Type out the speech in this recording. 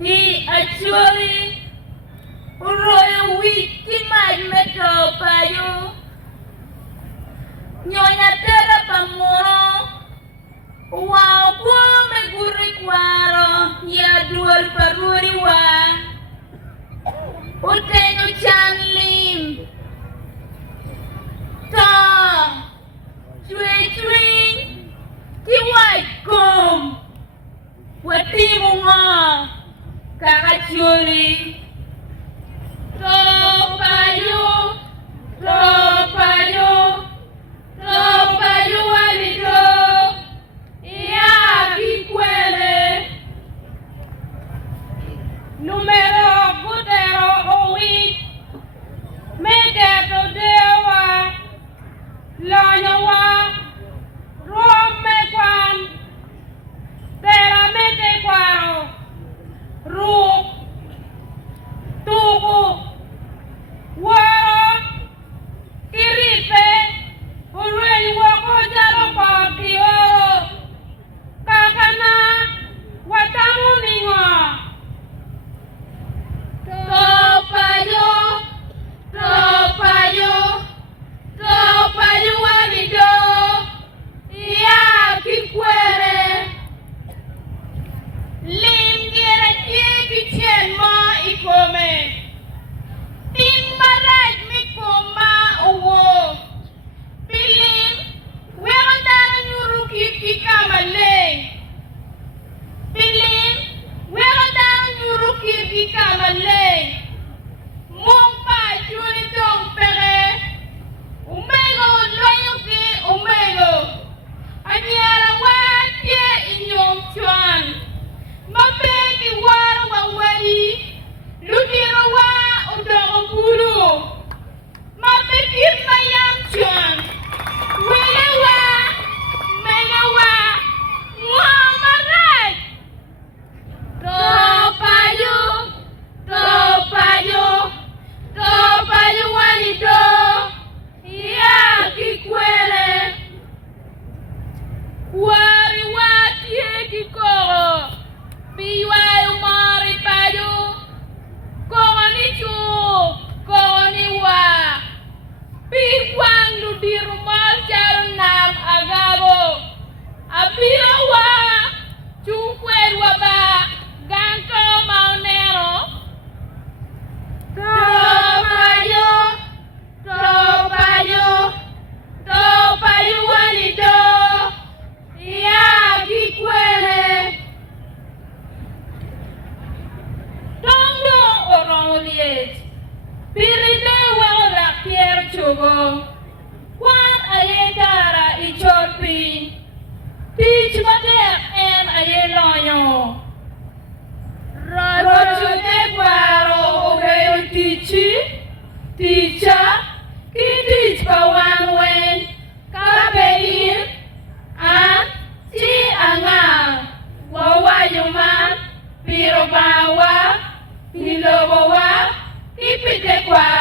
He actually royal week kimaj meto payo. Nyonya tera pamoro. Wow, me Gure kwaro ya dual paruri wa. Utenyo chanlim. Ta. Chwe. Tiwai kom. Watimu nga. Kakachuri. Topayo walido. Ya kikwele. Numero gudero owi. Medeto dewa. Lonyowa. Rome kwan. Tera mete kwaro. Ruk. Tuku. Waro. Kiripe. Urei wako jaro pakioro. Kakana. Watamu ningo. Topayo walido. Ya kikwere. Limgira kichen mo ikome. Timbaraj mikoma owo. Pilim. Wero dara nyuru kikamale. Pilim. Wero dara nyuru kikamale. Mungpa juni dong pere. Umego loyuki umego. Anyara watie inyong chuan. Mabeki wara wawari. Lutiro wa udong bulu. Mabeki mayam chuan. Wele wa. Mega wa. Muhammadat. Topayo walido. Ya kikwele. Wari watie kikoro. Biwai umari payo. Koroni chu. Koroni wa. Biwang ludiru mal jaron nam agago. Abiro wa. Chungkwer wa ba. Ganko maunero. Topayo walido. Ya kikwele. Tondo orongoliet. Piride wala kier chogo. Kwan ayetara ichorpi. Tich mater en ayelonyo. Rochote kwaro obeyo ticha, kitich pawanwen, kapein, an, ti anga, wawayuman, piro bawa, pilobowa, kipite kwaro.